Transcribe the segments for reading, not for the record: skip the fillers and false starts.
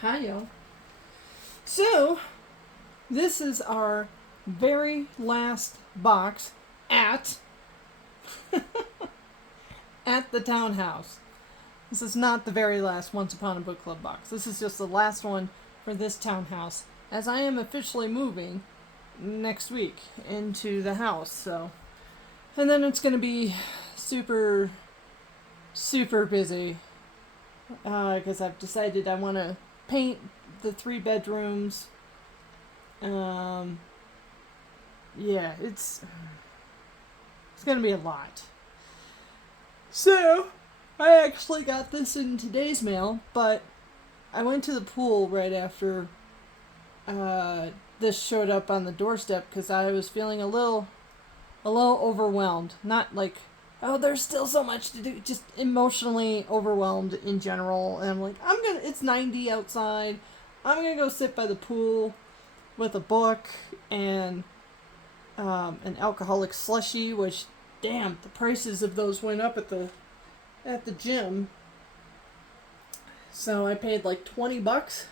Hi, y'all. So, this is our very last box at at the townhouse. This is not the very last Once Upon a Book Club box. This is just the last one for this townhouse, as I am officially moving next week into the house. So, and then it's going to be super, super busy because I've decided I want to paint the 3 bedrooms. Yeah, it's gonna be a lot. So, I actually got this in today's mail, but I went to the pool right after this showed up on the doorstep because I was feeling a little overwhelmed. Not like, oh, there's still so much to do, just emotionally overwhelmed in general. And I'm like, it's 90 outside. I'm gonna go sit by the pool with a book and an alcoholic slushie, which, damn, the prices of those went up at the gym. So I paid like $20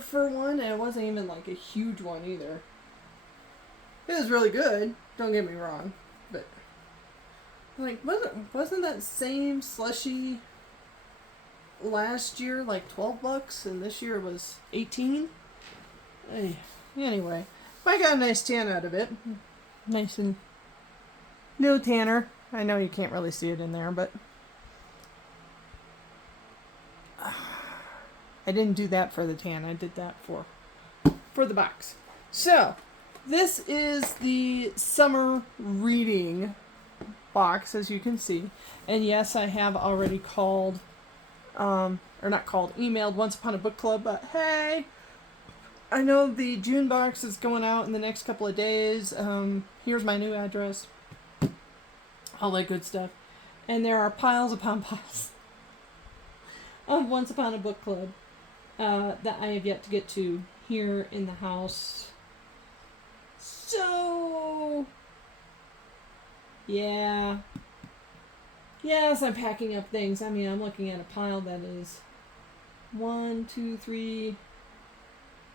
for one, and it wasn't even like a huge one either. It was really good, don't get me wrong, but like wasn't that same slushie last year like $12 and this year was 18? Anyway, I got a nice tan out of it. Nice and no tanner. I know you can't really see it in there, but I didn't do that for the tan. I did that for the box. So, this is the summer reading box, as you can see. And yes, I have already emailed Once Upon a Book Club, but hey, I know the June box is going out in the next couple of days. Here's my new address. All that good stuff. And there are piles upon piles of Once Upon a Book Club that I have yet to get to here in the house. So, yeah. Yes, I'm packing up things. I mean, I'm looking at a pile that is 1, 2, 3,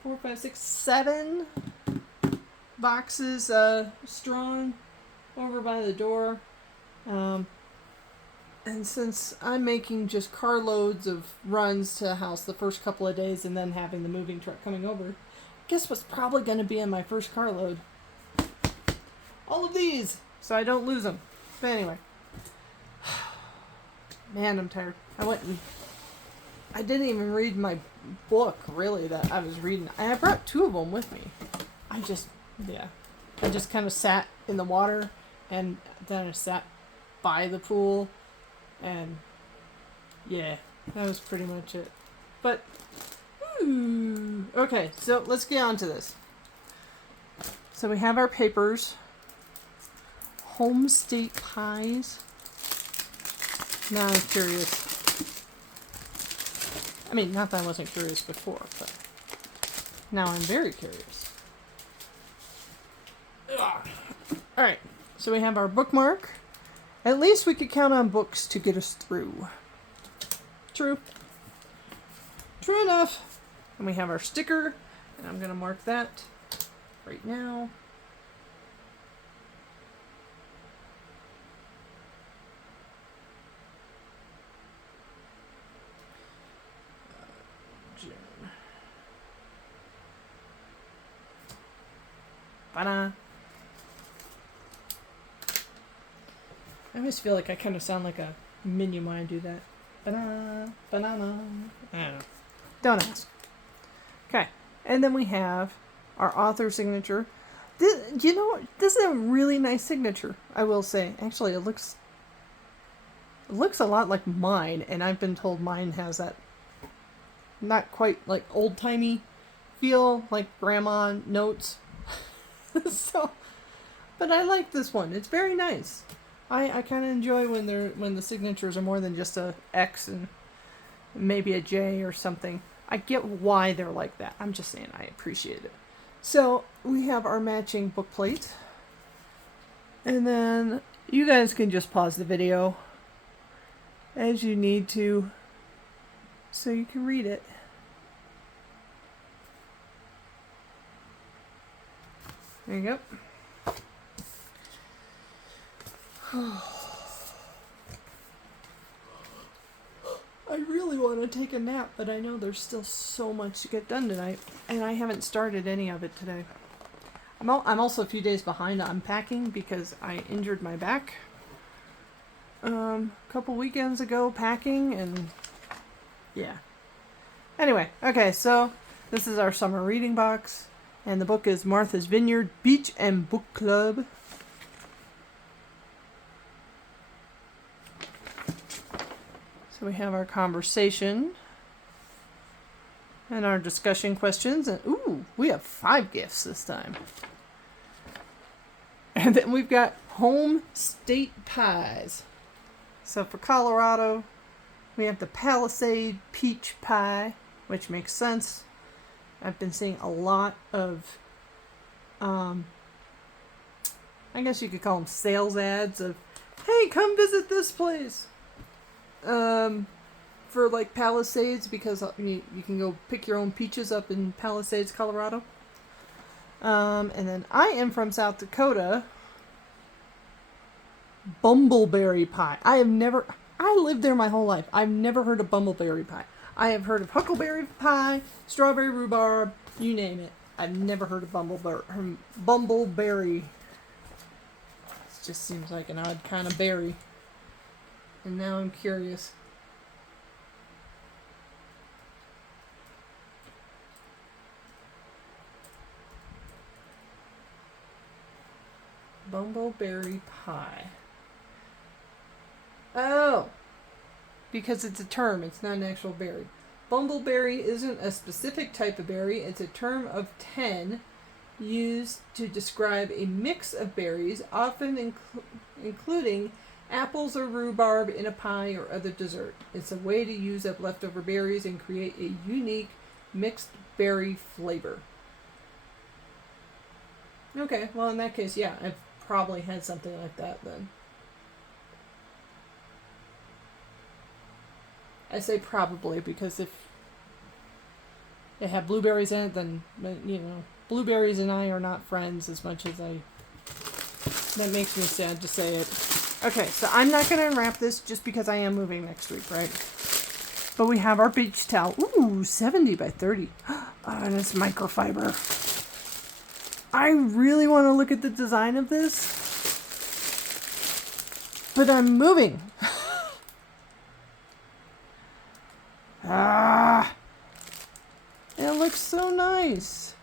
4, 5, 6, 7 boxes strong over by the door. And since I'm making just carloads of runs to the house the first couple of days and then having the moving truck coming over, guess what's probably going to be in my first carload? All of these, so I don't lose them. But anyway. Man, I'm tired. I didn't even read my book, really, that I was reading. I brought 2 of them with me. I just kind of sat in the water, and then I sat by the pool, and yeah, that was pretty much it. But, okay, so let's get on to this. So we have our papers. Home state pies. Now I'm curious. I mean, not that I wasn't curious before, but now I'm very curious. Alright, so we have our bookmark. At least we could count on books to get us through. True. True enough. And we have our sticker, and I'm going to mark that right now. Banana. I always feel like I kind of sound like a minion when I do that. Banana, banana. I don't know. Don't ask. Okay, and then we have our author signature. This is a really nice signature, I will say. Actually, it looks a lot like mine, and I've been told mine has that not quite like old-timey feel, like grandma notes. So, but I like this one. It's very nice. I kind of enjoy when the signatures are more than just a X and maybe a J or something. I get why they're like that. I'm just saying I appreciate it. So we have our matching book plate. And then you guys can just pause the video as you need to so you can read it. There you go. I really want to take a nap, but I know there's still so much to get done tonight, and I haven't started any of it today. I'm also a few days behind unpacking because I injured my back a couple weekends ago packing, and yeah. Anyway, okay, so this is our summer reading box, and the book is Martha's Vineyard Beach and Book Club. So we have our conversation and our discussion questions, and ooh, we have 5 gifts this time. And then we've got home state pies. So for Colorado, we have the Palisade peach pie, which makes sense. I've been seeing a lot of, I guess you could call them sales ads of, hey, come visit this place. For like Palisades, because you can go pick your own peaches up in Palisades, Colorado. And then I am from South Dakota. Bumbleberry pie. I lived there my whole life. I've never heard of bumbleberry pie. I have heard of huckleberry pie, strawberry rhubarb, you name it. I've never heard of bumbleberry. It just seems like an odd kind of berry. And now I'm curious. Bumbleberry pie. Oh! Because it's a term, it's not an actual berry. Bumbleberry isn't a specific type of berry, it's a term of 10 used to describe a mix of berries, often including apples or rhubarb in a pie or other dessert. It's a way to use up leftover berries and create a unique mixed berry flavor. Okay, well in that case, yeah, I've probably had something like that then. I say probably because if they have blueberries in it, then, you know, blueberries and I are not friends as much as that makes me sad to say it. Okay, so I'm not going to unwrap this just because I am moving next week, right? But we have our beach towel. Ooh, 70 by 30. Oh, and it's microfiber. I really want to look at the design of this. But I'm moving. It looks so nice.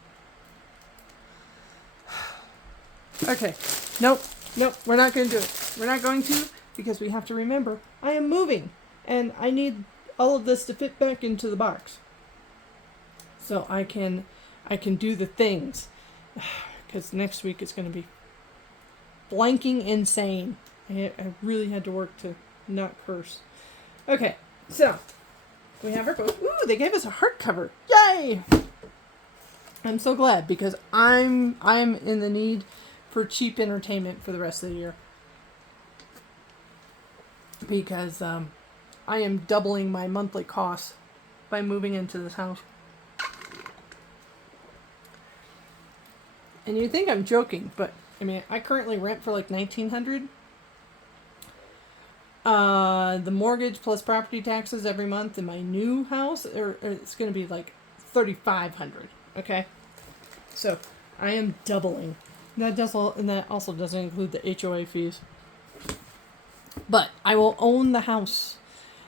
Okay. Nope, we're not going to do it. We're not going to because we have to remember I am moving and I need all of this to fit back into the box. So I can do the things because next week it's going to be blanking insane. I really had to work to not curse. Okay, so we have our book. Ooh, they gave us a hardcover. Yay! I'm so glad because I'm in the need for cheap entertainment for the rest of the year. Because I am doubling my monthly costs by moving into this house. And you think I'm joking, but I mean, I currently rent for like $1,900. The mortgage plus property taxes every month in my new house, it's going to be like $3,500. Okay, so I am doubling. And that also doesn't include the HOA fees. But I will own the house,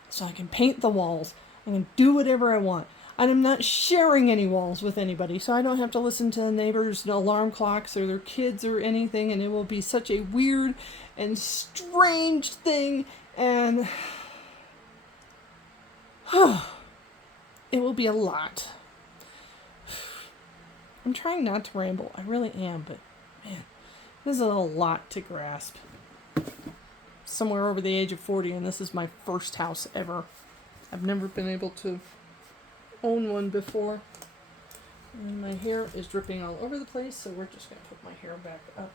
so I can paint the walls. I can do whatever I want. And I'm not sharing any walls with anybody, so I don't have to listen to the neighbors' alarm clocks or their kids or anything, and it will be such a weird and strange thing, and it will be a lot. I'm trying not to ramble. I really am, but man, this is a lot to grasp. Somewhere over the age of 40, and this is my first house ever. I've never been able to own one before. And my hair is dripping all over the place, so we're just going to put my hair back up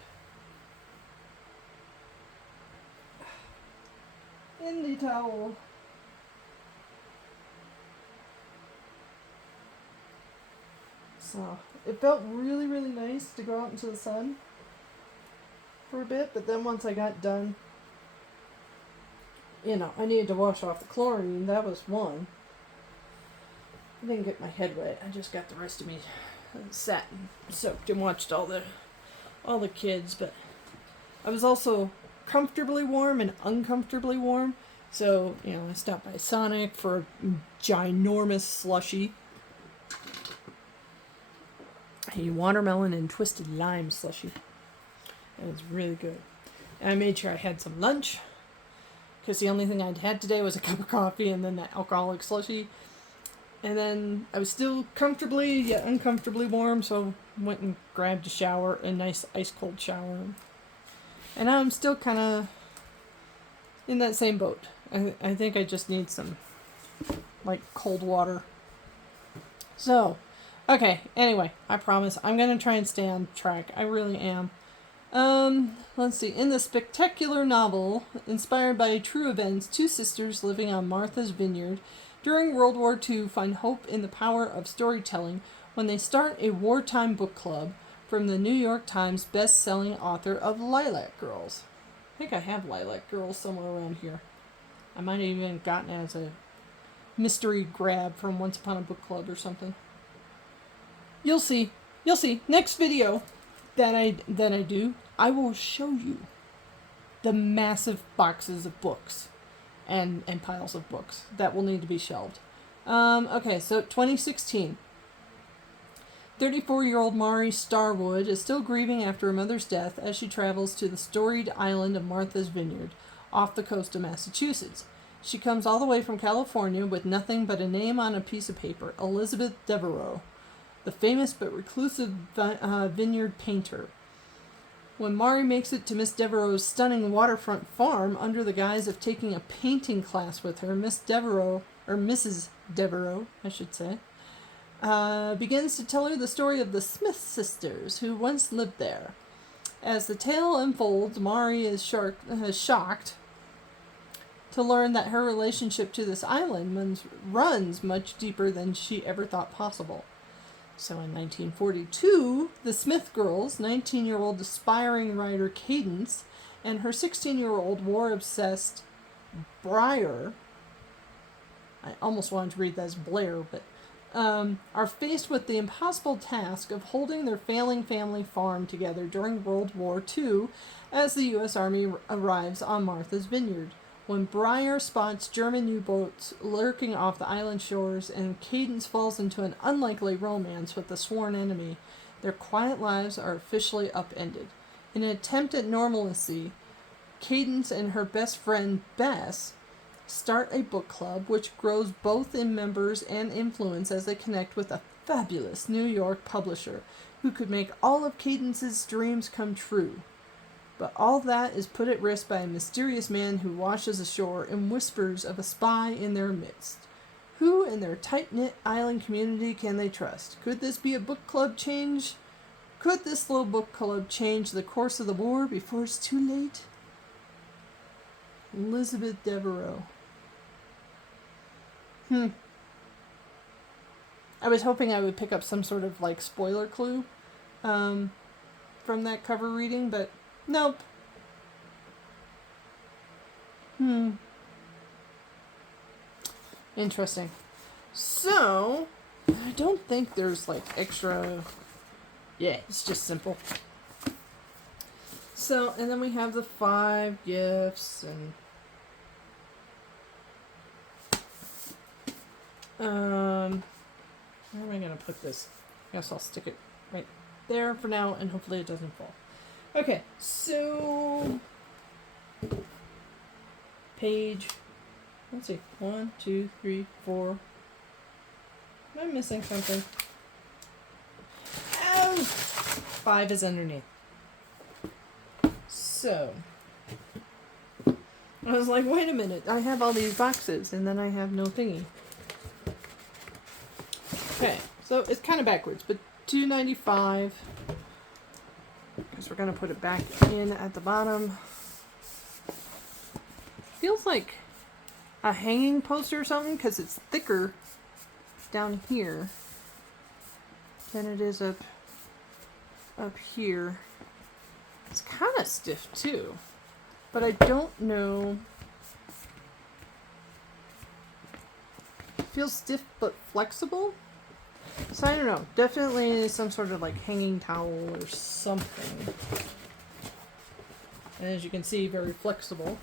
in the towel. So it felt really, really nice to go out into the sun for a bit, but then once I got done, I needed to wash off the chlorine. That was one. I didn't get my head wet. I just got the rest of me sat and soaked and watched all the kids, but I was also comfortably warm and uncomfortably warm. So, I stopped by Sonic for a ginormous slushie. A watermelon and twisted lime slushie. It was really good. And I made sure I had some lunch, because the only thing I'd had today was a cup of coffee and then that alcoholic slushie. And then I was still comfortably yet uncomfortably warm, so went and grabbed a nice ice cold shower. And now I'm still kind of in that same boat. I think I just need some, cold water. So, okay, anyway, I promise I'm going to try and stay on track. I really am. Let's see. In the spectacular novel, inspired by true events, two sisters living on Martha's Vineyard during World War II find hope in the power of storytelling when they start a wartime book club from the New York Times best-selling author of Lilac Girls. I think I have Lilac Girls somewhere around here. I might have even gotten it as a mystery grab from Once Upon a Book Club or something. You'll see. Next video that I do, I will show you the massive boxes of books and piles of books that will need to be shelved. Okay, so 2016. 34-year-old Mari Starwood is still grieving after her mother's death as she travels to the storied island of Martha's Vineyard off the coast of Massachusetts. She comes all the way from California with nothing but a name on a piece of paper, Elizabeth Devereux, the famous but reclusive vineyard painter. When Mari makes it to Miss Devereux's stunning waterfront farm under the guise of taking a painting class with her, Mrs. Devereux, I should say, begins to tell her the story of the Smith sisters who once lived there. As the tale unfolds, Mari is shocked to learn that her relationship to this island runs much deeper than she ever thought possible. So in 1942, the Smith girls, 19-year-old aspiring writer Cadence, and her 16-year-old war-obsessed Briar, I almost wanted to read that as Blair, but are faced with the impossible task of holding their failing family farm together during World War II as the U.S. Army arrives on Martha's Vineyard. When Briar spots German U-boats lurking off the island shores and Cadence falls into an unlikely romance with the sworn enemy, their quiet lives are officially upended. In an attempt at normalcy, Cadence and her best friend Bess start a book club which grows both in members and influence as they connect with a fabulous New York publisher who could make all of Cadence's dreams come true. But all that is put at risk by a mysterious man who washes ashore and whispers of a spy in their midst. Who in their tight-knit island community can they trust? Could this be a book club change? Could this little book club change the course of the war before it's too late? Elizabeth Devereux. I was hoping I would pick up some sort of spoiler clue from that cover reading, but nope. Interesting. So, I don't think there's extra. Yeah, it's just simple. So, and then we have the 5 gifts and where am I going to put this? I guess I'll stick it right there for now and hopefully it doesn't fall. Okay, so page, let's see, 1, 2, 3, 4. Am I missing something? Oh, 5 is underneath. So, I was like, wait a minute, I have all these boxes and then I have no thingy. Okay, so it's kind of backwards, but $2.95. Because we're going to put it back in at the bottom. Feels like a hanging poster or something because it's thicker down here. than it is up here. It's kind of stiff too, but I don't know. It feels stiff but flexible. So I don't know. Definitely some sort of like hanging towel or something. And as you can see, very flexible.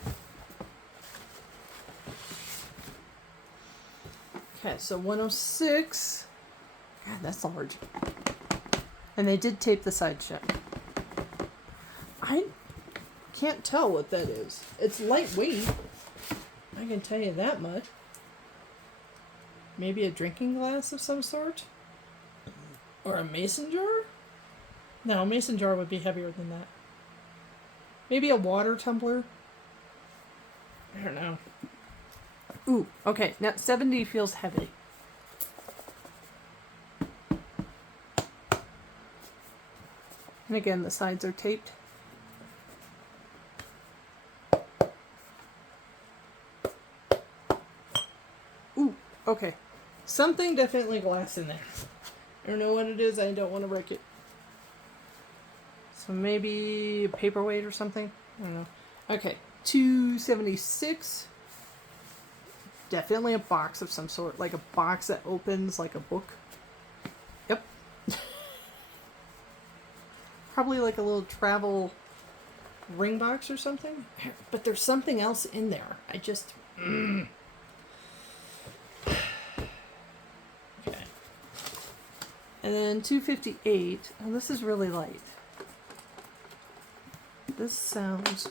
Okay, so 106. God, that's large. And they did tape the side shut. I can't tell what that is. It's lightweight. I can tell you that much. Maybe a drinking glass of some sort? Or a mason jar? No, a mason jar would be heavier than that. Maybe a water tumbler? I don't know. Ooh, okay. Now 70 feels heavy. And again, the sides are taped. Ooh, okay. Something definitely glass in there. I don't know what it is. I don't want to wreck it. So maybe a paperweight or something? I don't know. Okay, 276. Definitely a box of some sort. Like a box that opens like a book. Yep. Probably like a little travel ring box or something. But there's something else in there. I just... Okay. And then 258. Oh, this is really light. This sounds...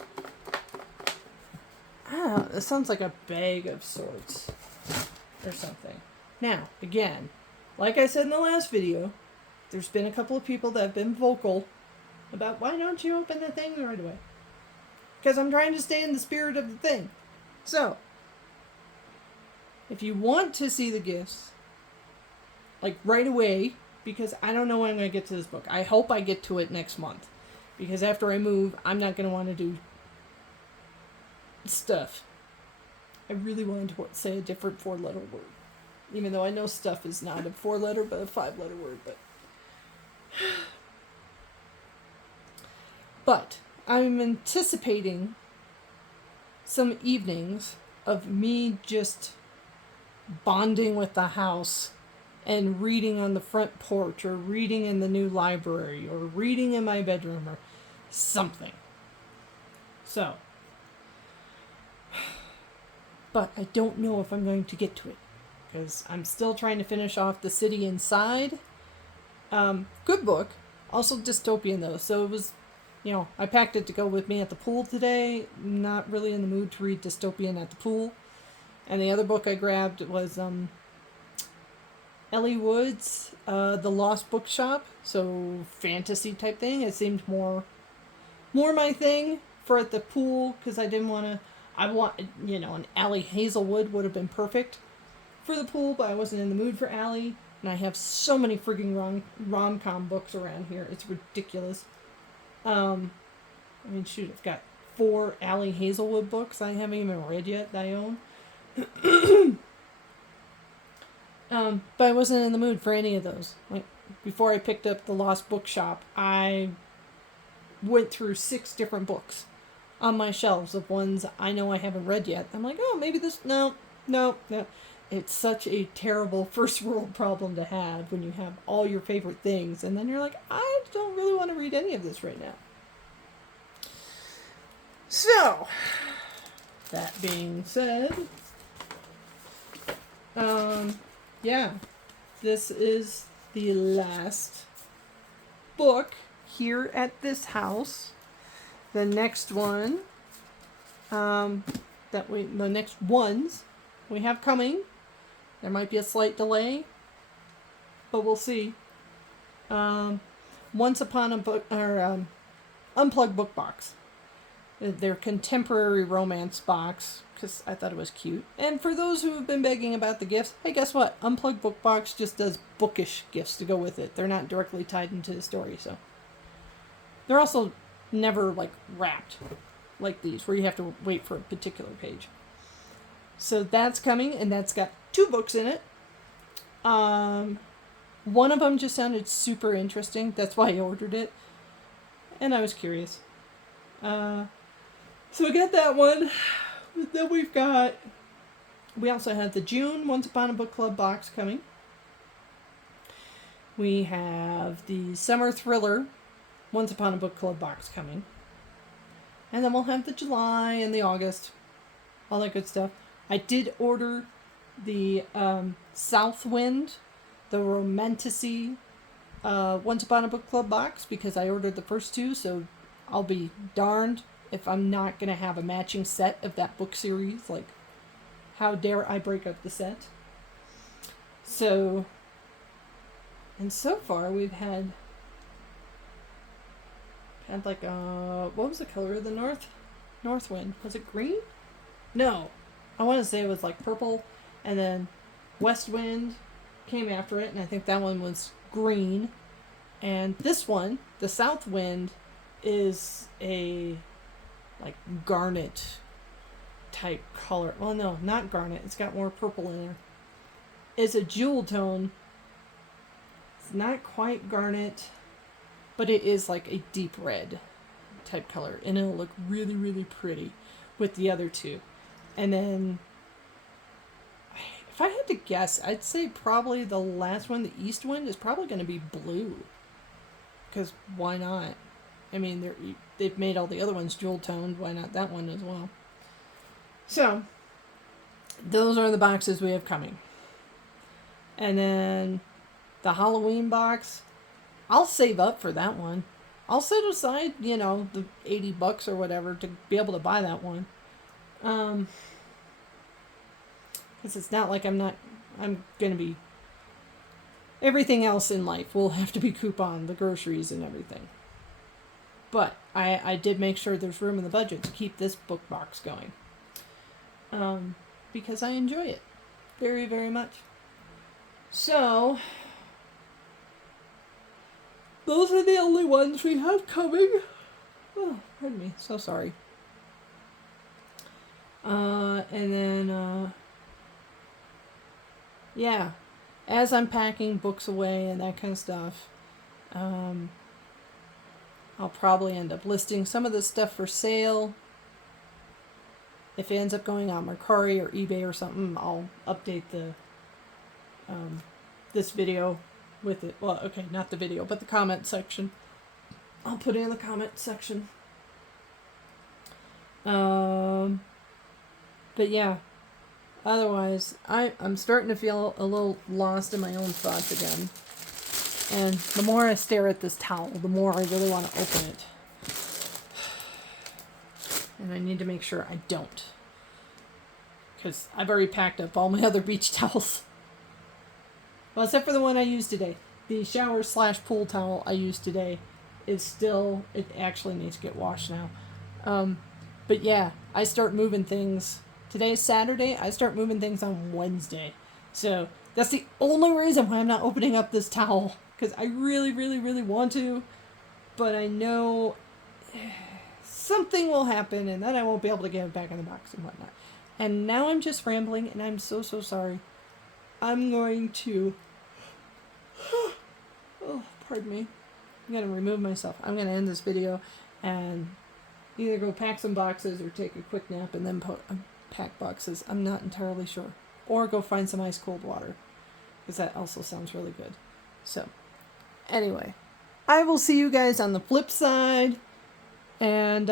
Ah, it sounds like a bag of sorts. Or something. Now, again, like I said in the last video, there's been a couple of people that have been vocal about why don't you open the thing right away? Because I'm trying to stay in the spirit of the thing. So, if you want to see the gifts, like right away, because I don't know when I'm going to get to this book. I hope I get to it next month. Because after I move, I'm not going to want to do stuff. I really wanted to say a different 4-letter word. Even though I know stuff is not a 4-letter, but a 5-letter word. But I'm anticipating some evenings of me just bonding with the house and reading on the front porch or reading in the new library or reading in my bedroom or something. So, but I don't know if I'm going to get to it because I'm still trying to finish off The City Inside. Good book. Also dystopian though. So it was, I packed it to go with me at the pool today. Not really in the mood to read dystopian at the pool. And the other book I grabbed was Ellie Wood's The Lost Bookshop. So fantasy type thing. It seemed more my thing for at the pool because I didn't want to. An Allie Hazelwood would have been perfect for the pool, but I wasn't in the mood for Allie. And I have so many frigging rom-com books around here. It's ridiculous. Shoot, I've got 4 Allie Hazelwood books I haven't even read yet that I own. But I wasn't in the mood for any of those. Like, before I picked up The Lost Bookshop, I went through 6 different books on my shelves of ones I know I haven't read yet. I'm like, oh, maybe this... No. It's such a terrible first world problem to have when you have all your favorite things, and then you're like, I don't really want to read any of this right now. So, that being said, this is the last book here at this house. The next one, the next ones we have coming. There might be a slight delay, but we'll see. Once Upon a Book, or Unplugged Book Box. Their contemporary romance box, because I thought it was cute. And for those who have been begging about the gifts, hey, guess what? Unplugged Book Box just does bookish gifts to go with it. They're not directly tied into the story, so. They're also never, wrapped like these, where you have to wait for a particular page. So that's coming, and that's got 2 books in it. One of them just sounded super interesting. That's why I ordered it. And I was curious. So we got that one. Then we also have the June Once Upon a Book Club box coming. We have the Summer Thriller Once Upon a Book Club box coming. And then we'll have the July and the August. All that good stuff. I did order the Southwind, the Romantasy Once Upon a Book Club box because I ordered the first two, so I'll be darned if I'm not going to have a matching set of that book series. Like, how dare I break up the set? So, and so far we've had like what was the color of the Northwind? Was it green? No, I want to say it was like purple, and then Westwind came after it, and I think that one was green. And this one, the Southwind, is a like garnet type color. Well, no, not garnet. It's got more purple in there. It's a jewel tone. It's not quite garnet, but it is like a deep red type color, and it'll look really, really pretty with the other two. And then, if I had to guess, I'd say probably the last one, the Eastwind, is probably going to be blue. Because why not? I mean, they've made all the other ones jewel toned. Why not that one as well? So, those are the boxes we have coming. And then the Halloween box, I'll save up for that one. I'll set aside, the $80 or whatever to be able to buy that one. Because it's not like I'm going to be, everything else in life will have to be coupon, the groceries and everything. But I did make sure there's room in the budget to keep this book box going. Because I enjoy it very, very much. So, those are the only ones we have coming. Oh, pardon me. So sorry. And then, yeah, as I'm packing books away and that kind of stuff, I'll probably end up listing some of this stuff for sale. If it ends up going on Mercari or eBay or something, I'll update the this video with it. Well, okay, not the video, but the comment section. I'll put it in the comment section. But yeah, otherwise, I'm starting to feel a little lost in my own thoughts again. And the more I stare at this towel, the more I really want to open it. And I need to make sure I don't. Because I've already packed up all my other beach towels. Well, except for the one I used today. The shower/pool towel I used today is still, it actually needs to get washed now. But yeah, I start moving things. Today's Saturday, I start moving things on Wednesday. So that's the only reason why I'm not opening up this towel. Because I really, really, really want to. But I know something will happen and then I won't be able to get it back in the box and whatnot. And now I'm just rambling and I'm so, so sorry. I'm going to... oh, pardon me. I'm going to remove myself. I'm going to end this video and either go pack some boxes or take a quick nap and then pack boxes. I'm not entirely sure. Or go find some ice cold water. Because that also sounds really good. So, anyway. I will see you guys on the flip side. And,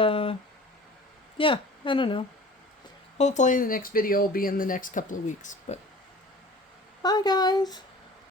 yeah, I don't know. Hopefully the next video will be in the next couple of weeks. But, bye guys!